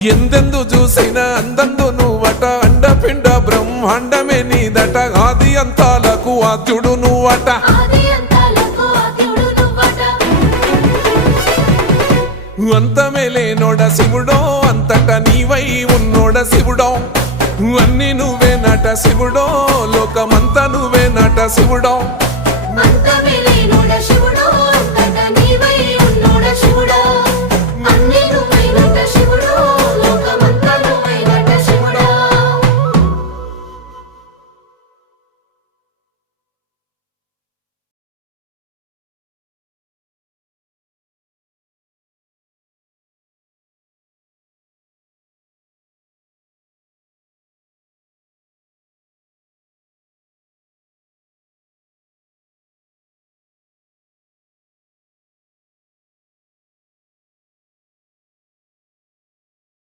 ఎందెందు చూసైనా అందందు నువ్వట అండపిండ బ్రహ్మాండమే నీదట ఆది అంతాలకు ఆద్యుడు నువ్వట అంతమే లేనోడ శివుడో అంతట నీవై ఉన్నోడ శివుడో అన్ని నువ్వే నట శివుడో లోకమంతా నువ్వే నట శివుడో.